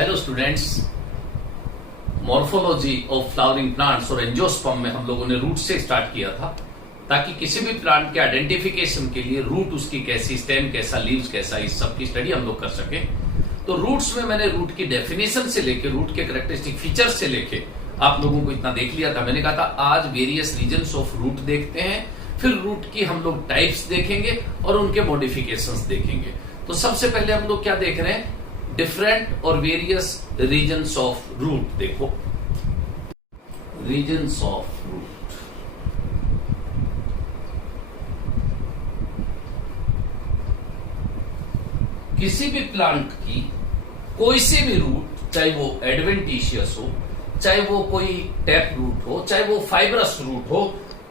Hello students, morphology of flowering plants और angiosperm में हम लोगों ने रूट से स्टार्ट किया था ताकि किसी भी प्लांट के आइडेंटिफिकेशन के लिए रूट उसकी कैसी, स्टेम कैसा, लीव्स कैसा, इस सब की स्टडी हम लोग कर सके। तो रूट्स में मैंने रूट की डेफिनेशन से लेके रूट के कैरेक्टरिस्टिक फीचर्स से लेके आप लोगों को इतना देख लिया था। मैंने कहा था आज वेरियस रीजन्स ऑफ रूट देखते हैं, फिर रूट की हम लोग टाइप्स देखेंगे और उनके मॉडिफिकेशंस देखेंगे। तो सबसे पहले हम लोग क्या देख रहे हैं, डिफरेंट और वेरियस रीजन्स ऑफ रूट। देखो, रीजन्स ऑफ रूट, किसी भी प्लांट की कोई से भी रूट, चाहे वो एडवेंटिशियस हो, चाहे वो कोई टैप रूट हो, चाहे वो फाइब्रस रूट हो,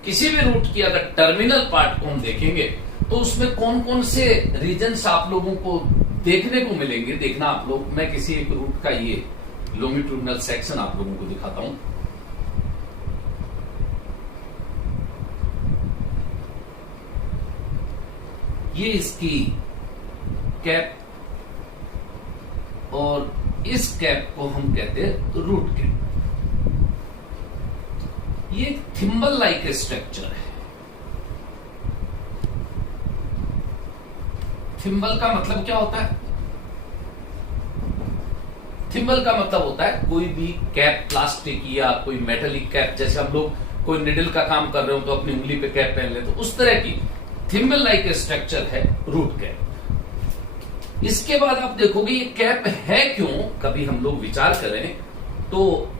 किसी भी रूट की अगर टर्मिनल पार्ट को हम देखेंगे तो उसमें कौन कौन से रीजन्स आप लोगों को देखने को मिलेंगे। देखना आप लोग, मैं किसी एक रूट का ये लॉन्गिट्यूडिनल सेक्शन आप लोगों को दिखाता हूं। ये इसकी कैप और इस कैप को हम कहते हैं रूट कैप। ये थिम्बल लाइक स्ट्रक्चर है। थिम्बल का मतलब क्या होता है? थिम्बल का मतलब होता है कोई भी कैप, प्लास्टिक या कोई मेटेलिक कैप, जैसे हम लोग कोई निडल का काम कर रहे हो तो अपनी उंगली पे कैप पहन ले, तो उस तरह की थिम्बल लाइक स्ट्रक्चर है रूट कैप। इसके बाद आप देखोगे ये कैप है क्यों, कभी हम लोग विचार करें तो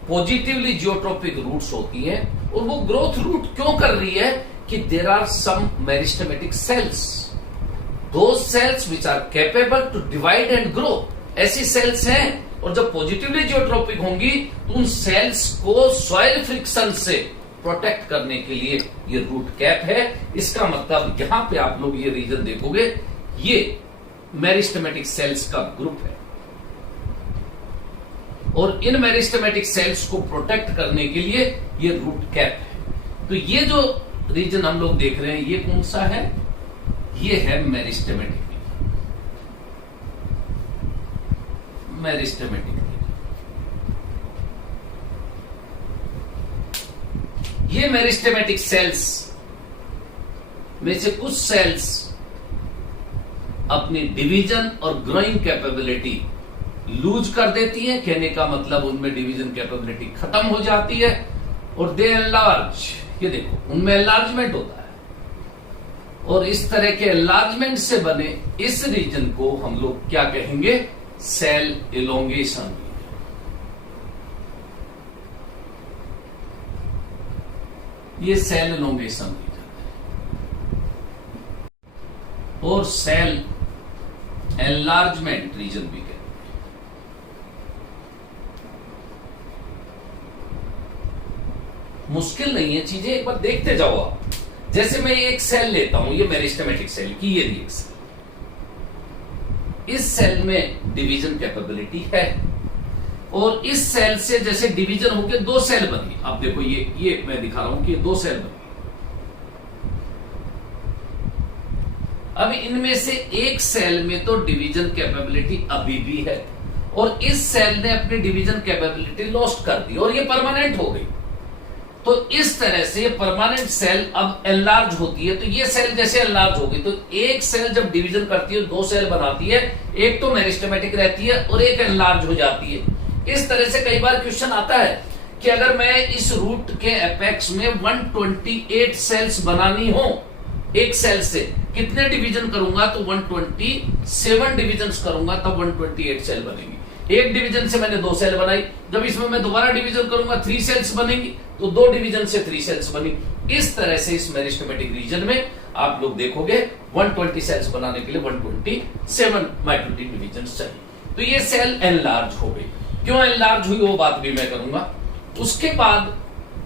पॉजिटिवली जियोट्रोपिक रूट्स होती हैं और वो ग्रोथ रूट क्यों कर रही है कि there are some meristematic cells, those cells which are capable to divide and grow. ऐसी सेल्स हैं और जब पॉजिटिवली जियोट्रोपिक होंगी तो उन सेल्स को सॉइल फ्रिक्शन से प्रोटेक्ट करने के लिए ये रूट कैप है। इसका मतलब यहां पे आप लोग ये रीजन देखोगे, ये मेरिस्टेमेटिक सेल्स का ग्रुप है और इन मेरिस्टेमेटिक सेल्स को प्रोटेक्ट करने के लिए ये रूट कैप है। तो ये जो रीजन हम लोग देख रहे हैं ये कौन सा है? ये है मेरिस्टेमेटिक रीजन। मेरिस्टेमेटिक रीजन, ये मेरिस्टेमेटिक सेल्स में से कुछ सेल्स अपनी डिवीजन और ग्रोइंग कैपेबिलिटी लूज कर देती है। कहने का मतलब उनमें डिवीजन कैपेबिलिटी खत्म हो जाती है और दे एनलार्ज। ये देखो, उनमें एनलार्जमेंट होता है और इस तरह के एनलार्जमेंट से बने इस रीजन को हम लोग क्या कहेंगे? Cell elongation. ये सेल इलोंगेशन रीजन है और सेल एनलार्जमेंट रीजन भी कहते हैं। मुश्किल नहीं है चीजें, एक बार देखते जाओ आप। जैसे मैं एक सेल लेता हूं, ये मेरिस्टेमेटिक सेल की ये एक सेल, इस सेल में डिवीजन कैपेबिलिटी है और इस सेल से जैसे डिवीजन होकर दो सेल बनी। आप देखो ये मैं दिखा रहा हूं कि ये दो सेल बनी। अब इनमें से एक सेल में तो डिवीजन कैपेबिलिटी अभी भी है और इस सेल ने अपनी डिवीजन कैपेबिलिटी लॉस्ट कर दी और ये परमानेंट हो गई। तो इस तरह से परमानेंट सेल अब एनलार्ज होती है। तो ये सेल जैसे एनलार्ज होगी तो एक सेल जब डिवीजन करती है दो सेल बनाती है, एक तो मेरिस्टेमेटिक रहती है और एक एनलार्ज हो जाती है। इस तरह से कई बार क्वेश्चन आता है कि अगर मैं इस रूट के एपेक्स में 128 सेल्स बनानी हो, एक सेल से कितने डिवीजन करूंगा तो 127 डिवीजन करूंगा तब 128 सेल बनेगी। एक डिवीजन से मैंने दो सेल बनाई, जब इसमें मैं दोबारा डिवीजन करूंगा 3 सेल्स बनेंगी, तो दो डिवीजन से 3 सेल्स बनी। इस तरह से इस मेरिस्टेमेटिक रीजन में आप लोग देखोगे 120 सेल्स बनाने के लिए 127 माइटोटिक डिवीजन चाहिए। तो ये सेल एनलार्ज हो गई। क्यों एनलार्ज हुई वो बात भी मैं करूंगा। उसके बाद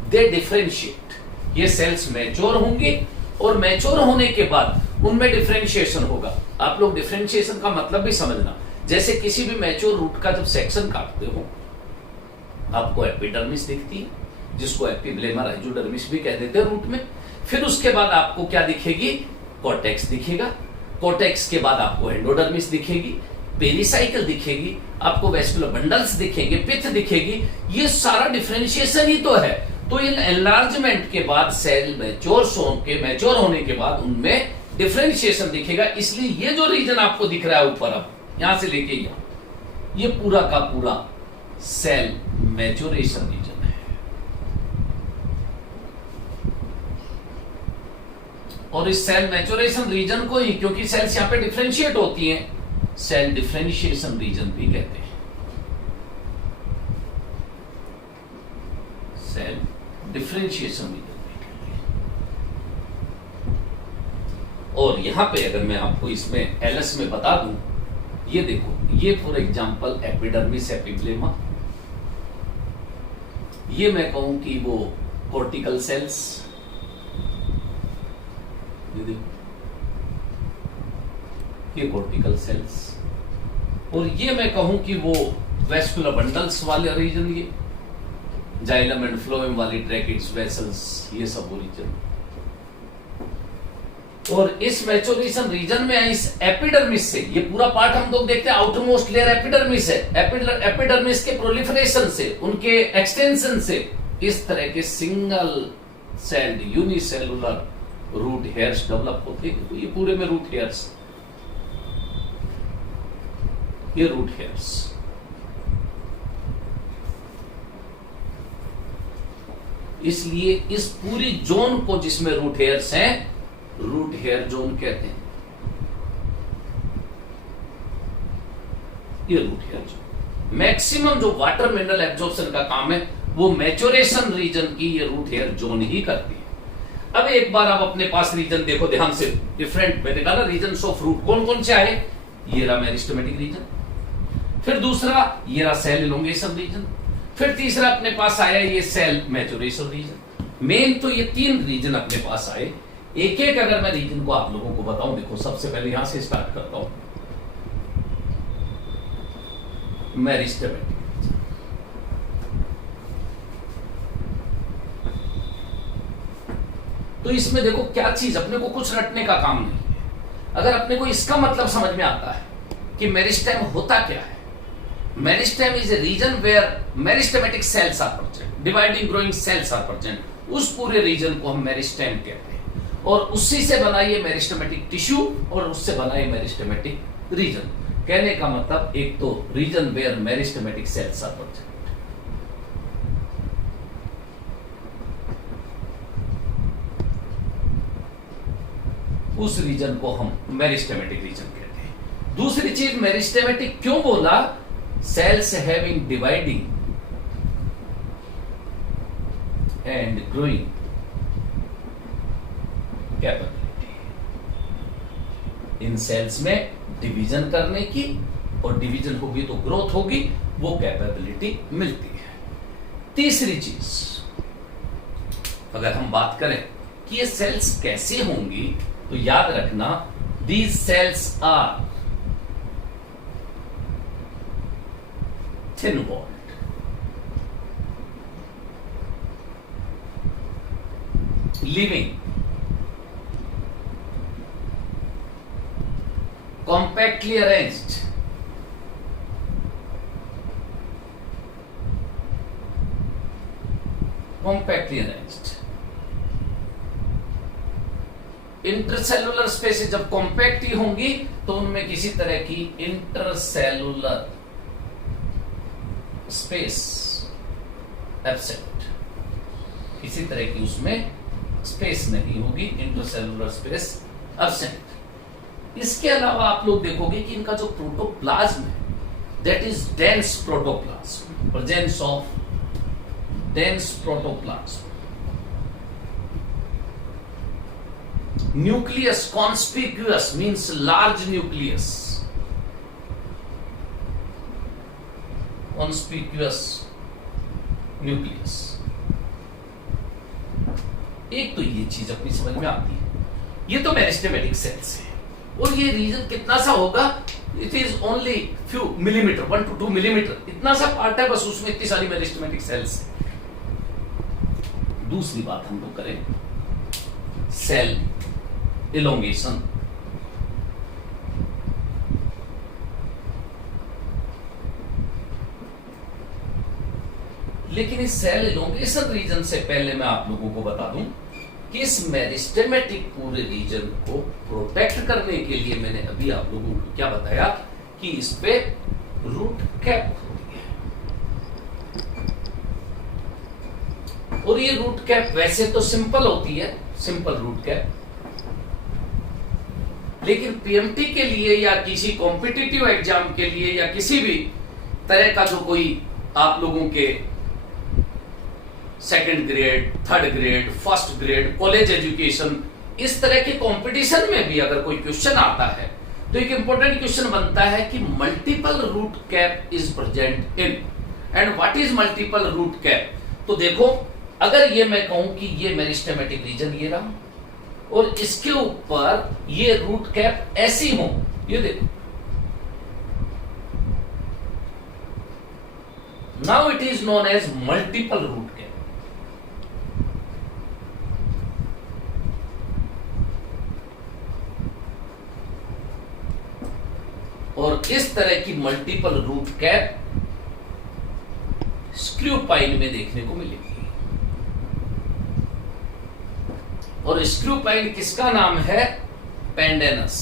दे डिफरेंशिएट, ये सेल्स मैच्योर होंगे और मैच्योर होने के बाद उनमें डिफरेंशिएशन होगा। आप लोग डिफरेंशिएशन का मतलब भी समझना। जैसे किसी भी मैच्योर रूट का जब सेक्शन काटते हो आपको एपिडर्मिस दिखती है, जिसको एपिब्लेमा राइजोडर्मिस भी कह देते हैं रूट में। फिर उसके बाद आपको क्या दिखेगी? कॉर्टेक्स दिखेगा। कॉर्टेक्स के बाद आपको एंडोडर्मिस दिखेगी। पेरिसाइकिल दिखेगी, आपको वेस्कुलर बंडल्स दिखेंगे, पिथ दिखेगी, ये सारा डिफरेंशिएशन ही तो है। तो इन एनलार्जमेंट के बाद सेल मैच्योर होने के बाद उनमें डिफरेंशिएशन दिखेगा। इसलिए ये जो रीजन आपको दिख रहा है ऊपर, अब यहां से लेके यहां, ये पूरा का पूरा सेल मैच्योरेशन रीजन है। और इस सेल मैच्योरेशन रीजन को ही, क्योंकि सेल्स यहां पे डिफरेंशिएट होती हैं, सेल डिफरेंशिएशन रीजन भी कहते हैं। सेल डिफरेंशिएशन रीजन भी कहते हैं। और यहां पे अगर मैं आपको इसमें एलएस में बता दूं, ये देखो, ये फॉर एग्जांपल एपिडर्मिस एपिब्लेमा, ये मैं कहूं कि वो कॉर्टिकल सेल्स, ये देखो, ये कॉर्टिकल सेल्स, और ये मैं कहूं कि वो वेस्कुलर बंडल्स वाले रीजन, ये जाइलम एंड फ्लोएम वाली ट्रैकिट्स, वेसल्स, ये सब वो रीजन। और इस मैच्योरेशन रीजन में इस एपिडर्मिस से, ये पूरा पार्ट हम लोग देखते हैं, आउटरमोस्ट लेयर एपिडर्मिस है। एपिडर्मिस के प्रोलिफरेशन से, उनके एक्सटेंशन से, इस तरह के single celled unicellular root hairs develop होते हैं। तो ये पूरे में रूट हेयर्स, ये रूट हेयर्स। इसलिए इस पूरी जोन को जिसमें रूट हेयर्स हैं, रूट हेयर जोन कहते हैं। ये रूट हेयर जोन, मैक्सिमम जो वाटर मिनरल एब्जॉर्प्शन का काम है वो मैच्योरेशन रीजन की ये रूट हेयर जोन ही करती है। अब एक बार आप अपने पास रीजन देखो ध्यान से, डिफरेंट मैंने कहा ना रीजन ऑफ रूट कौन कौन से आए, ये रहा मेरिस्टेमेटिक रीजन, फिर दूसरा ये रहा सेल इलोंगेशन रीजन, फिर तीसरा अपने पास आया ये सेल मैच्योरेशन रीजन। मेन तो ये 3 रीजन अपने पास आए। एक एक अगर मैं रीजन को आप लोगों को बताऊं, देखो सबसे पहले यहां से स्टार्ट करता हूं, मेरिस्टेमेटिक। तो इसमें देखो क्या चीज, अपने को कुछ रटने का काम नहीं है। अगर अपने को इसका मतलब समझ में आता है कि मेरिस्टेम होता क्या है, meristem is a region where meristematic cells are present, dividing growing cells are present, उस पूरे रीजन को हम मेरिस्टेम कहते हैं। और उसी से बनाइए मेरिस्टेमेटिक टिश्यू और उससे बनाइए मेरिस्टेमेटिक रीजन। कहने का मतलब एक तो region where meristematic cells are present, उस रीजन को हम मेरिस्टेमेटिक रीजन कहते हैं। दूसरी चीज, मेरिस्टेमेटिक क्यों बोला, cells having dividing and growing capability, इन सेल्स में डिवीजन करने की, और डिवीजन होगी तो ग्रोथ होगी, वो कैपेबिलिटी मिलती है। तीसरी चीज, अगर हम बात करें कि ये सेल्स कैसे होंगी, तो याद रखना, these cells are thin walled, living, compactly arranged, intercellular space जब कॉम्पैक्ट ही होंगी तो उनमें किसी तरह की इंटरसेलुलर स्पेस एब्सेंट, किसी तरह की उसमें स्पेस नहीं होगी, इंटरसेलुलर स्पेस एब्सेंट। इसके अलावा आप लोग देखोगे कि इनका जो प्रोटोप्लाज्म है, that is dense protoplasm, presence of dense protoplasm. Nucleus conspicuous means large nucleus, conspicuous nucleus। एक तो ये चीज अपनी समझ में आती है, ये तो मेरिस्टेमेटिक सेल्स है, और ये रीजन कितना सा होगा, it is only few millimetre, 1 to 2 millimetre, इतना सा पार्ट है बस, उसमें इतनी सारी मेरिस्टेमेटिक सेल्स है। दूसरी बात हम लोग करें सेल इलोंगेशन। लेकिन इस सेल इलोंगेशन रीजन से पहले मैं आप लोगों को बता दूं कि इस मेरिस्टेमेटिक पूरे रीजन को प्रोटेक्ट करने के लिए मैंने अभी आप लोगों को क्या बताया कि इस पे रूट कैप होती है। और ये रूट कैप वैसे तो सिंपल होती है, सिंपल रूट कैप, लेकिन पीएमटी के लिए या किसी कॉम्पिटिटिव एग्जाम के लिए या किसी भी तरह का जो कोई आप लोगों के second grade, third grade, first grade, college education, इस तरह के कंपटीशन में भी अगर कोई क्वेश्चन आता है तो एक इंपॉर्टेंट क्वेश्चन बनता है कि multiple root cap is present in, and what is multiple root cap. तो देखो, अगर ये मैं कहूं कि ये मेरिस्टेमेटिक रीजन ये रहा और इसके ऊपर ये रूट कैप ऐसी हो, ये देखो, now it is known as multiple root cap. और इस तरह की multiple root cap screw pine में देखने को मिलेगी। और स्क्रू पाइन किसका नाम है? पेंडेनस,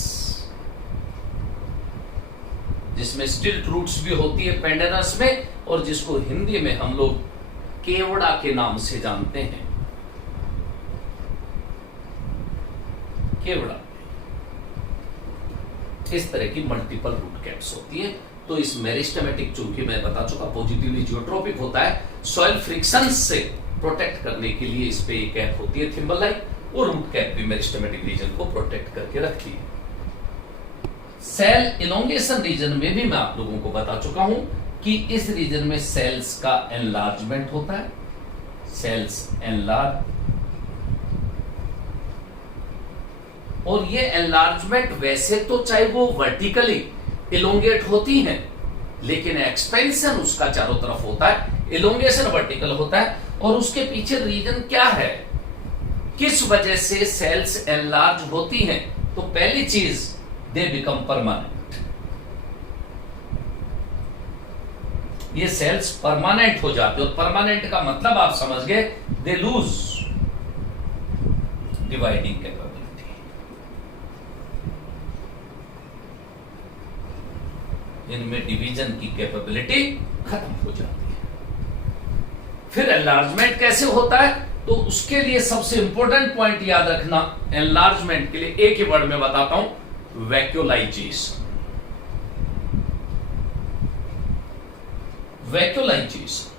जिसमें स्टिल्ट रूट्स भी होती है पेंडेनस में, और जिसको हिंदी में हम लोग केवड़ा के नाम से जानते हैं। केवड़ा, इस तरह की मल्टीपल रूट कैप्स होती है। तो इस मेरिस्टेमेटिक, चूंकि मैं बता चुका पॉजिटिवली जियोट्रोपिक होता है, सॉइल फ्रिक्शन से प्रोटेक्ट करने के लिए इस पे एक कैप होती है थिम्बल लाइक, और रूट कैप भी मेरिस्टेमेटिक रीजन को प्रोटेक्ट करके रखती है। सेल इलोंगेशन रीजन में भी मैं आप लोगों को बता चुका हूं कि इस रीजन में सेल्स का एनलार्जमेंट होता है, सेल्स एनलार्ज, और ये एनलार्जमेंट वैसे तो चाहे वो वर्टिकली इलोंगेट होती हैं, लेकिन एक्सपेंशन उसका चारों तरफ होता है, इलोंगेशन वर्टिकल होता है। और उसके पीछे रीजन क्या है, किस वजह से सेल्स एनलार्ज होती हैं? तो पहली चीज, दे बिकम परमानेंट। ये सेल्स परमानेंट हो जाते हैं, और परमानेंट का मतलब आप समझ गए, दे लूज डिवाइडिंग कैपेबिलिटी। इनमें डिवीजन की कैपेबिलिटी खत्म हो जाती है। फिर एनलार्जमेंट कैसे होता है? तो उसके लिए सबसे इंपॉर्टेंट पॉइंट याद रखना, एनलार्जमेंट के लिए एक ही वर्ड में बताता हूं, वैक्यूलाइजेशन। वैक्यूलाइजेशन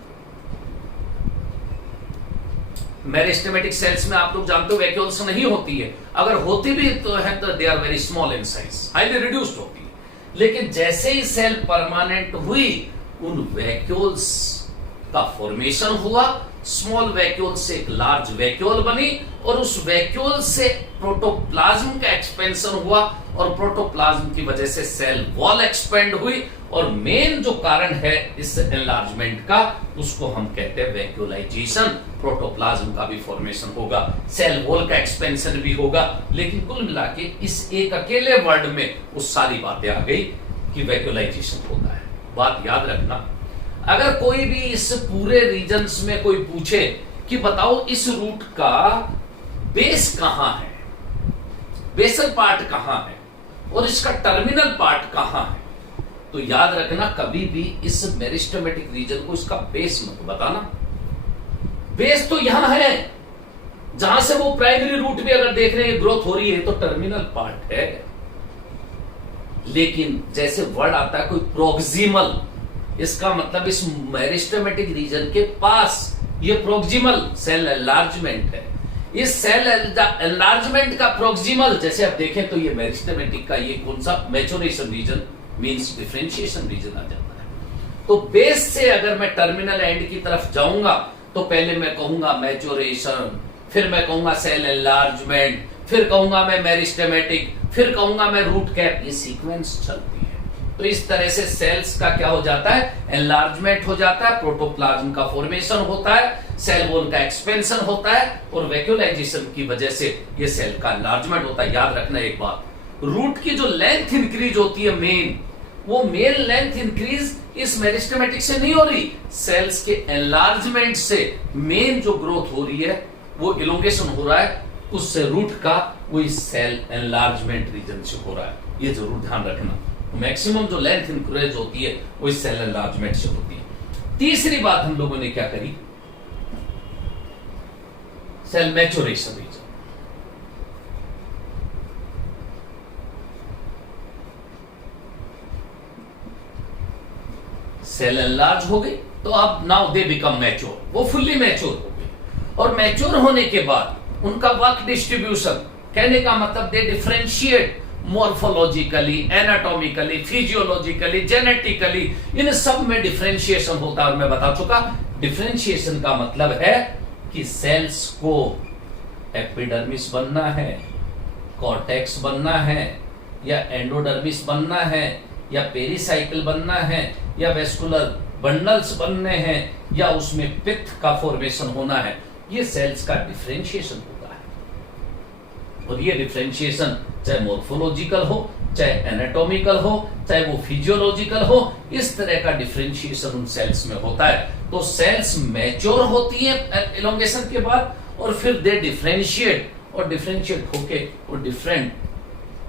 मेरिस्टेमेटिक सेल्स में आप लोग जानते हो वैक्यूल्स नहीं होती है, अगर होती भी तो है तो they are very small in size, highly reduced होती है। लेकिन जैसे ही सेल परमानेंट हुई, उन वैक्यूल्स का फॉर्मेशन हुआ, स्मॉल वैक्यूल से एक लार्ज वैक्यूल बनी, और उस वैक्यूल से प्रोटोप्लाज्म का एक्सपेंशन हुआ, और प्रोटोप्लाज्म की वजह से सेल वॉल एक्सपेंड हुई। और मेन जो कारण है इस एनलार्जमेंट का, उसको हम कहते हैं वैक्यूलाइजेशन। प्रोटोप्लाज्म का भी फॉर्मेशन होगा, सेल वॉल का एक्सपेंशन भी होगा, लेकिन कुल मिला के इस एक अकेले वर्ड में वो सारी बातें आ गई कि वैक्यूलाइजेशन होता है। बात याद रखना, अगर कोई भी इस पूरे रीजन्स में कोई पूछे कि बताओ इस रूट का बेस कहां है, बेसल पार्ट कहां है, और इसका टर्मिनल पार्ट कहां है, तो याद रखना कभी भी इस मेरिस्टेमेटिक रीजन को इसका बेस मत बताना। बेस तो यहां है, जहां से वो प्राइमरी रूट भी अगर देख रहे हैं ग्रोथ हो रही है, तो टर्मिनल पार्ट है। लेकिन जैसे वर्ड आता है कोई प्रोक्सिमल, इसका मतलब इस मेरिस्टेमेटिक रीजन के पास ये प्रोक्सिमल सेल एनलार्जमेंट है। इस सेल एनलार्जमेंट का प्रोक्सिमल, जैसे आप देखें तो ये मेरिस्टेमेटिक का ये कौन सा, maturation region means differentiation region आ जाता है। तो बेस से अगर मैं टर्मिनल एंड की तरफ जाऊंगा, तो पहले मैं कहूंगा मैच्योरेशन, फिर मैं कहूंगा सेल एनलार्जमेंट, फिर कहूंगा मैं मेरिस्टेमेटिक, फिर कहूंगा मैं रूट कैप, ये सीक्वेंस चलती है। तो इस तरह से सेल्स का क्या हो जाता है, एनलार्जमेंट हो जाता है, प्रोटोप्लाज्म का फॉर्मेशन होता है, सेल वॉल का एक्सपेंशन होता है, और वैक्यूलाइजेशन की वजह से ये सेल का एनलार्जमेंट होता है। याद रखना एक बात, रूट की जो लेंथ इंक्रीज होती है मेन, वो मेन लेंथ इंक्रीज इस मेरिस्टेमेटिक से नहीं हो रही, सेल्स के एनलार्जमेंट से मेन जो ग्रोथ हो रही है वो इलोंगेशन हो रहा है, उससे रूट का वो इस सेल एनलार्जमेंट रीजन से हो रहा है। ये जरूर ध्यान रखना, मैक्सिमम जो लेंथ इंक्रीज होती है वो इस सेल एनलार्जमेंट से होती है। तीसरी बात हम लोगों ने क्या करी, cell maturation region. Cell enlarge हो गई तो अब नाउ दे बिकम मैच्योर, वो फुल्ली मैच्योर हो गई। और मैच्योर होने के बाद उनका वर्क डिस्ट्रीब्यूशन, कहने का मतलब they differentiate morphologically, anatomically, physiologically, genetically, इन सब में डिफरेंशिएशन होता है। और मैं बता चुका डिफरेंशिएशन का मतलब है कि सेल्स को एपिडर्मिस बनना है, कॉर्टेक्स बनना है, या एंडोडर्मिस बनना है, या पेरिसाइकिल बनना है, या वेस्कुलर बंडल्स बनने हैं, या उसमें पित्त का फॉर्मेशन होना है। ये सेल्स का डिफरेंशिएशन होता है। और ये डिफरेंशिएशन चाहे मॉर्फोलॉजिकल हो, चाहे एनाटॉमिकल हो, चाहे वो फिजियोलॉजिकल हो, इस तरह का डिफरेंशिएशन उन सेल्स में होता है। तो सेल्स मैच्योर होती है इलोंगेशन के बाद, और फिर दे डिफरेंशिएट, और डिफरेंशिएट होके वो डिफरेंट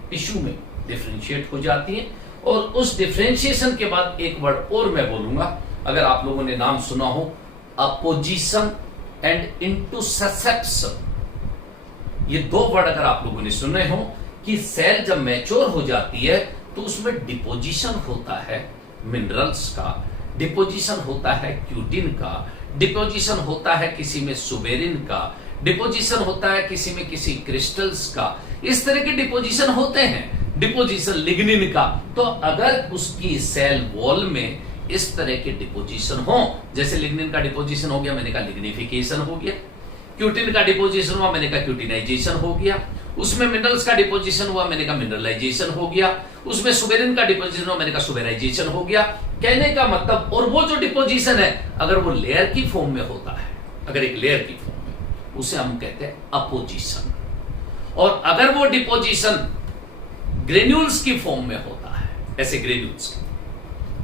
टिश्यू में डिफरेंशिएट हो जाती है। और उस डिफरेंशिएशन के बाद एक वर्ड और मैं बोलूंगा, अगर आप लोगों ने नाम सुना हो, अपोजिशन एंड इंटुससेप्शन। ये दो वर्ड अगर आप लोगों ने सुने हो कि सेल जब मैच्योर हो जाती है तो उसमें डिपोजिशन होता है मिनरल्स का, डिपोजिशन होता है क्यूटिन का, डिपोजिशन होता है किसी में सुबेरिन का, डिपोजिशन होता है किसी में किसी क्रिस्टल्स का, इस तरह के डिपोजिशन होते हैं, डिपोजिशन लिग्निन का। तो अगर उसकी सेल वॉल में इस तरह के डिपोजिशन हो, जैसे लिग्निन का डिपोजिशन हो गया, मैंने कहा लिग्निफिकेशन हो गया, क्यूटिन का डिपोजिशन हुआ, मैंने कहा क्यूटिनाइजेशन हो गया, उसमें मिनरल्स का डिपोजिशन हुआ, मैंने कहा मिनरलाइजेशन हो गया, उसमें सुबेरिन का डिपोजिशन हुआ, मैंने कहा सुबेराइजेशन हो गया। कहने का मतलब, और वो जो डिपोजिशन है अगर वो लेयर की फॉर्म में होता है, अगर एक लेयर की फॉर्म में, उसे हम कहते हैं अपोजिशन। और अगर वो डिपोजिशन ग्रेन्यूल्स की फॉर्म में होता है, ऐसे ग्रेन्यूल्स की,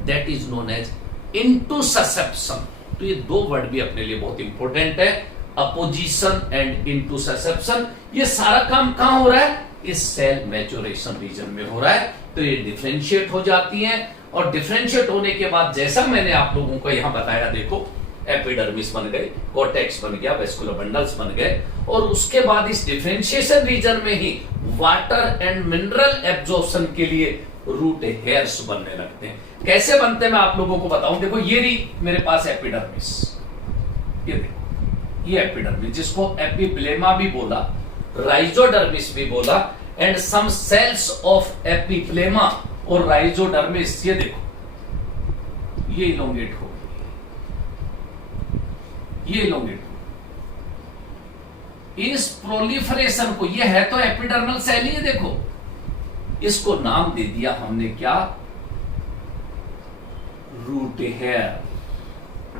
दैट इज नोन एज इंटुससेप्शन। तो ये दो वर्ड भी अपने लिए बहुत इंपॉर्टेंट है, अपोजिशन एंड इंटुससेप्शन। ये सारा काम कहां हो रहा है, इस सेल मैच्योरेशन रीजन में हो रहा है। तो ये डिफरेंशिएट हो जाती है, और डिफरेंशिएट होने के बाद जैसा मैंने आप लोगों को यहां बताया, देखो एपिडर्मिस बन गए, कॉर्टेक्स बन गया, वेस्कुलर बंडल्स बन गए, और उसके बाद इस डिफरेंशिएशन रीजन में ही वाटर एंड मिनरल एब्जॉर्प्शन के लिए रूट हेयर्स बनने लगते हैं। कैसे बनते हैं मैं आप लोगों को बताऊं। देखो ये रही मेरे पास एपिडर्मिस, ये देखो ये एपिडर्मिस, जिसको एपिप्लेमा भी बोला, राइजोडर्मिस भी बोला, and some cells of epiblema और राइजोडर्मिस। ये देखो ये इलोंगेट हो, ये इलोंगेट हो। इस प्रोलिफरेशन को, ये है तो एपिडर्मल सेल ही है, देखो इसको नाम दे दिया हमने क्या, रूट हेयर।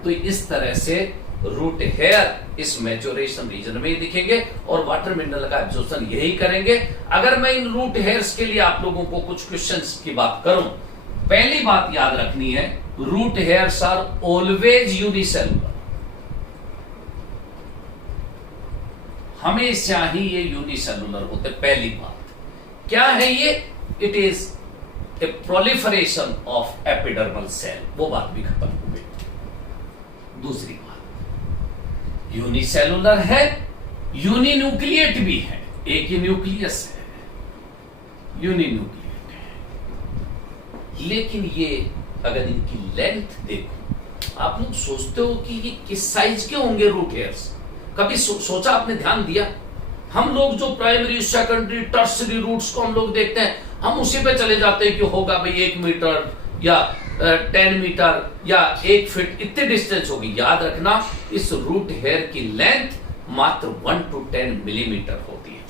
तो इस तरह से रूट हेयर इस मैच्योरेशन रीजन में ही दिखेंगे, और वाटर मिनरल का एब्जॉर्प्शन यही करेंगे। अगर मैं इन रूट हेयर्स के लिए आप लोगों को कुछ क्वेश्चंस की बात करूं, पहली बात याद रखनी है, root hairs are always unicellular, हमेशा ही ये यूनिसेलुलर होते। पहली बात क्या है ये, it is a proliferation of epidermal cell, वो बात भी खत्म हो गई। दूसरी बात, यूनिसेलुलर है, यूनिन्यूक्लिएट भी है, एक ही न्यूक्लियस है, यूनिन्यूक्लिएट है। लेकिन ये अगर इनकी लेंथ देखो, आप लोग सोचते हो कि ये किस साइज के होंगे रूट हेयर्स, कभी सोचा आपने, ध्यान दिया? हम लोग जो प्राइमरी, सेकेंडरी, टर्सरी रूट्स को हम लोग देखते हैं, हम उसी पे चले जाते हैं कि होगा भाई 1 मीटर या 10 मीटर या 1 फीट, इतने डिस्टेंस होगी। याद रखना, इस रूट हेयर की लेंथ मात्र 1 to 10 मिलीमीटर होती है।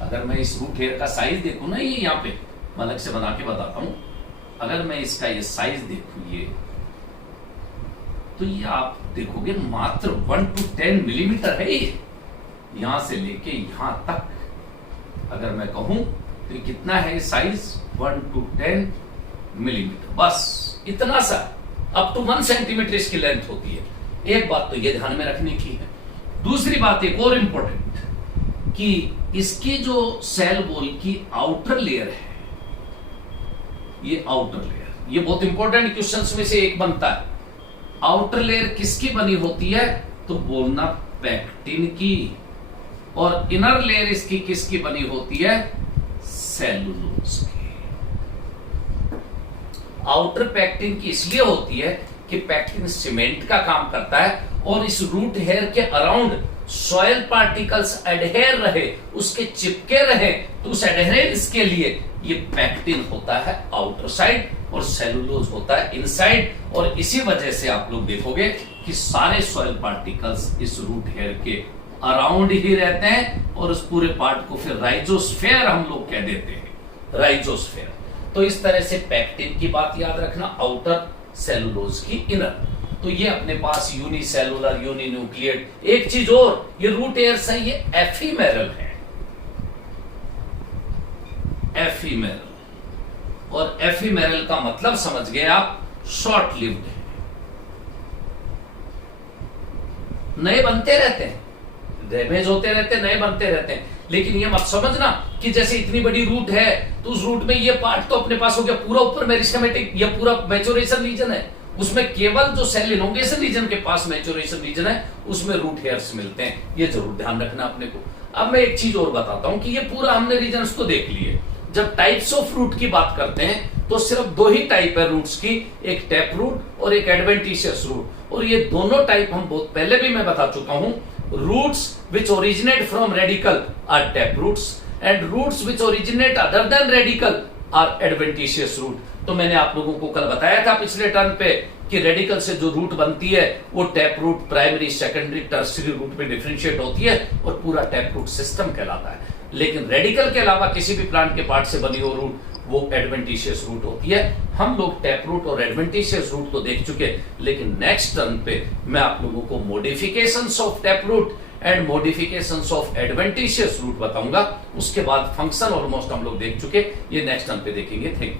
अगर मैं इस रूट हेयर का साइज देखूं ना, ये यहाँ पे मैं अलग से बना के बताता हूं, अगर मैं इसका ये साइज देखूं, ये तो ये आप देखोगे मात्र 1 to 10 मिलीमीटर है। ये यहां से लेके यहां तक अगर मैं कहूं तो कितना है साइज, 1 to 10 मिलीमीटर, बस इतना सा, अप टू 1 सेंटीमीटर इसकी लेंथ होती है। एक बात तो ये ध्यान में रखने की है। दूसरी बात एक और इंपॉर्टेंट, कि इसकी जो सेल वॉल की आउटर लेयर है, ये आउटर लेयर, ये बहुत इंपॉर्टेंट क्वेश्चंस में से एक बनता है। आउटर लेयर किसकी बनी होती है, तो बोलना पैक्टिन की, और इनर लेयर इसकी किसकी बनी होती है, सेलुलोज की। आउटर पैक्टिन की इसलिए होती है कि पैक्टिन सीमेंट का काम करता है, और इस रूट हेयर के अराउंड सॉइल पार्टिकल्स एडहेर रहे, उसके चिपके रहे, तो उस एडहेरेंस के लिए ये पैक्टिन होता है आउटर साइड और सेलुलोज होता है इनसाइड। और इसी वजह से आप लोग देखोगे कि सारे सॉइल पार्टिकल्स इस रूट हेयर के अराउंड ही रहते हैं, और उस पूरे पार्ट को फिर राइजोस्फेयर हम लोग कह देते हैं, राइजोस्फेयर। तो इस तरह से पैक्टिन की बात याद रखना, आउटर, सेलुलोज की इनर। तो ये अपने पास यूनिसेलुलर, यूनिन्यूक्लियेट। एक चीज और, ये रूट हेयर्स है, ये एफीमेरल है, एफीमेरल। और एफीमेरल का मतलब समझ गए आप, शॉर्ट लिव्ड है, नए बनते रहते हैं, डैमेज होते रहते हैं, नए बनते रहते हैं। लेकिन ये मत समझना कि जैसे इतनी बड़ी रूट है तो उस रूट में ये पार्ट तो अपने पास हो गया, पूरा ऊपर मेरिस्टेमेटिक, ये पूरा मैच्योरेशन रीजन है, उसमें केवल जो सेल इनोंगेशन रीजन के पास मैच्योरेशन रीजन है उसमें रूट हेयर्स मिलते हैं। ये जरूर ध्यान रखना अपने को। अब मैं एक चीज और बताता हूं कि ये पूरा हमने रीजन्स तो देख लिए। जब टाइप्स ऑफ रूट की बात करते हैं तो सिर्फ दो ही टाइप है रूट्स की, एक टैप रूट और एक एडवेंटिशियस रूट। और ये दोनों टाइप हम बहुत पहले भी मैं बता चुका हूं। Roots which originate from radicle are tap roots, and roots which originate other than radicle are adventitious root. तो मैंने आप लोगों को कल बताया था पिछले टर्न पे कि रेडिकल से जो रूट बनती है वो tap root, primary, secondary, tertiary root में डिफरेंशिएट होती है और पूरा टैप रूट सिस्टम कहलाता है। लेकिन रेडिकल के अलावा किसी भी प्लांट के पार्ट से बनी हो रूट वो एडवेंटिशियस रूट होती है। हम लोग टैप रूट और एडवेंटिशियस रूट तो देख चुके, लेकिन नेक्स्ट टर्न पे मैं आप लोगों को modifications of tap root and modifications of adventitious root बताऊंगा। उसके बाद फंक्शन ऑलमोस्ट हम लोग देख चुके, ये नेक्स्ट टर्न पे देखेंगे। Thank you.